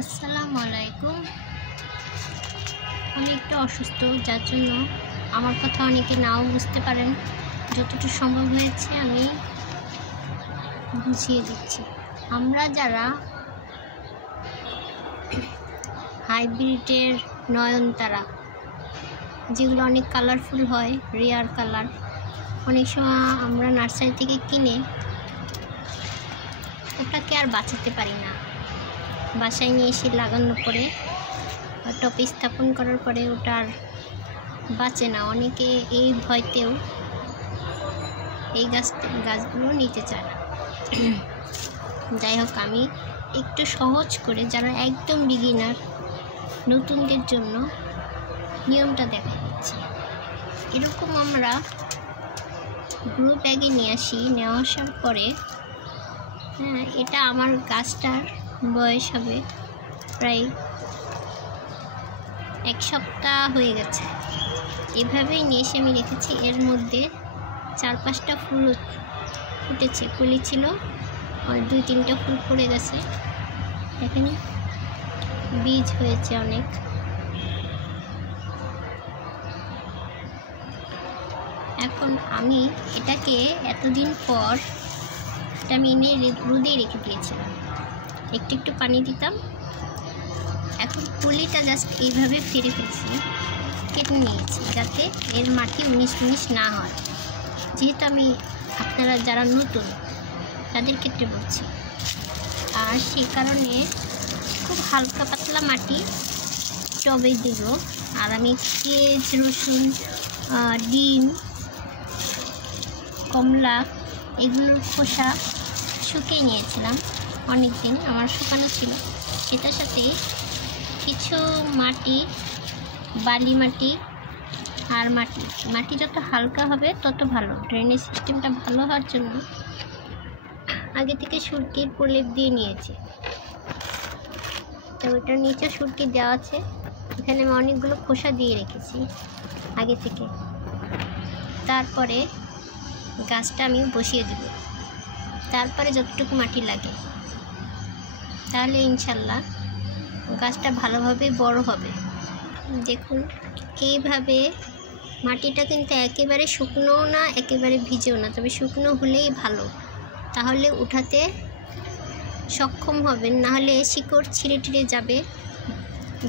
আসসালামু আলাইকুম। আমি একটু অসুস্থ, যার জন্য আমার কথা অনেকে নাও বুঝতে পারেন। যতটুকু সম্ভব হয়েছে আমি বুঝিয়ে দিচ্ছি। আমরা যারা হাইব্রিডের নয়নতারা, যেগুলো অনেক কালারফুল হয়, রেয়ার কালার, অনেক সময় আমরা নার্সারি থেকে কিনে ওটাকে আর বাঁচাতে পারি না। বাসায় নিয়ে এসে লাগানোর পরে টপে স্থাপন করার পরে ওটা আর বাঁচে না। অনেকে এই ভয়তেও এই গাছগুলো নিতে চায় না। যাই হোক, আমি একটু সহজ করে যারা একদম বিগিনার, নতুনদের জন্য নিয়মটা দেখা দিচ্ছি। এরকম আমরা গ্রো ব্যাগে নিয়ে আসার পরে এটা আমার গাছটার বয়স হবে প্রায় 1 সপ্তাহ হয়ে গেছে। এভাবেই নিয়ে এসে আমি রেখেছি। এর মধ্যে 4-5টা ফুল ফুটেছে, কলি ছিল, আর 2-3টা ফুল পড়ে গেছে। এখানে বীজ হয়েছে অনেক। এখন আমি এটাকে এতদিন পর আমি এনে রোদে রেখে দিয়েছিলাম, একটু পানি দিতাম। এখন পুলিটা জাস্ট এইভাবে ফেলে ফেলছি, কেটে নিয়েছি যাতে এর মাটি 19 না হয়। যেহেতু আমি আপনারা যারা নতুন তাদের ক্ষেত্রে বলছি, আর সেই কারণে খুব হালকা পাতলা মাটি টবে দেব। আর আমি পেঁয়াজ, রসুন, ডিম, কমলা এগুলোর খোসা শুকিয়ে নিয়েছিলাম অনেক দিন, আমার শুকানো ছিল। সেটার সাথে কিছু মাটি, বালি মাটি আর মাটি যত হালকা হবে তত ভালো। ড্রেনেজ সিস্টেমটা ভালো হওয়ার জন্য আগে থেকে সুরকির প্রলেপ দিয়ে নিয়েছি। তো ওটার নিচে সুরকি দেওয়া আছে। এখানে আমি অনেকগুলো খোসা দিয়ে রেখেছি আগে থেকে। তারপরে গাছটা আমি বসিয়ে দেব। তারপরে যতটুকু মাটি লাগে, তাহলে ইনশাল্লাহ গাছটা ভালোভাবে বড় হবে। দেখুন, এইভাবে মাটিটা কিন্তু একেবারে শুকনোও না, একেবারে ভিজেও না, তবে শুকনো হলেই ভালো, তাহলে উঠাতে সক্ষম হবেন। নাহলে শিকড় ছিঁড়ে যাবে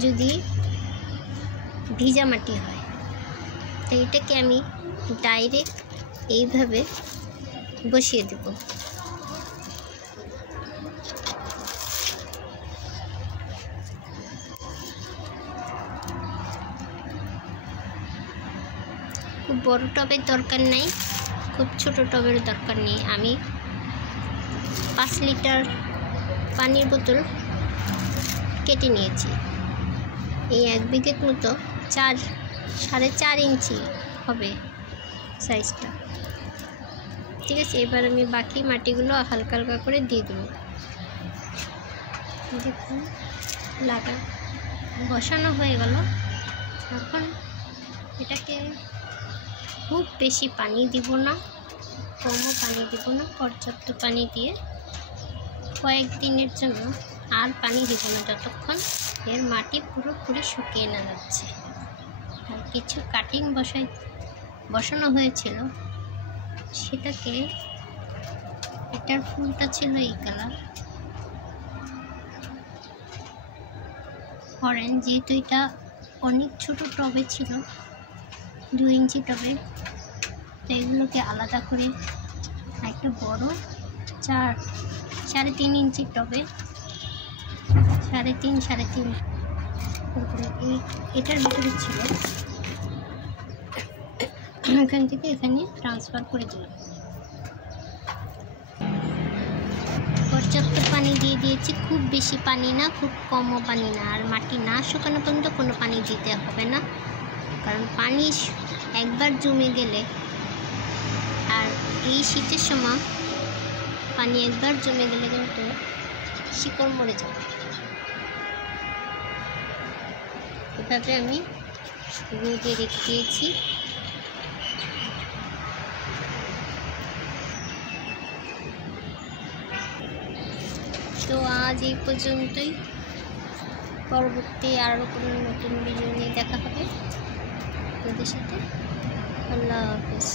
যদি ভিজা মাটি হয়। তো এটাকে আমি ডাইরেক্ট এইভাবে বসিয়ে দেব। খুব বড় টবের দরকার নাই, খুব ছোট টবের দরকার নেই। আমি 5 লিটার পানির বোতল কেটে নিয়েছি। এই 1 বিঘের মতো 4.5 ইঞ্চি হবে সাইজটা। ঠিক আছে, এবার আমি বাকি মাটিগুলো হালকা হালকা করে দিয়ে দেবো। দেখুন, বসানো হয়ে গেল। এখন এটাকে খুব বেশি পানি দিব না, কমও পানি দিব না, পর্যাপ্ত পানি দিয়ে কয়েকদিনের জন্য আর পানি দিব না, যতক্ষণ এর মাটি পুরোপুরি শুকিয়ে না যাচ্ছে। আর কিছু কাটিং বসানো হয়েছিল, সেটাকে, এটার ফুলটা ছিল এই কালার অরেঞ্জ। যেহেতু এটা অনেক ছোট টবে ছিল, 2 ইঞ্চি টবে, তো এগুলোকে আলাদা করে একটা বড় 3.5 ইঞ্চি টবে, 3.5 এটার ভিতরে ছিল। এখান থেকে এখানে ট্রান্সফার করে দিলাম। পর্যাপ্ত পানি দিয়ে দিয়েছি, খুব বেশি পানি না, খুব কমও পানি না। আর মাটি না শুকানো পর্যন্ত কোনো পানি দিতে হবে না, কারণ পানি একবার জমে গেলে, আর এই শীতের সময় পানি একবার জমে গেলে কিন্তু শিকড় মরে যাবে। এভাবে আমি রোদে রেখে দিয়েছি। তো আজ এই পর্যন্তই। পরবর্তী আরও কোনো নতুন ভিডিও নিয়ে দেখা হবে আপনাদের সাথে। আল্লাহ হাফেজ।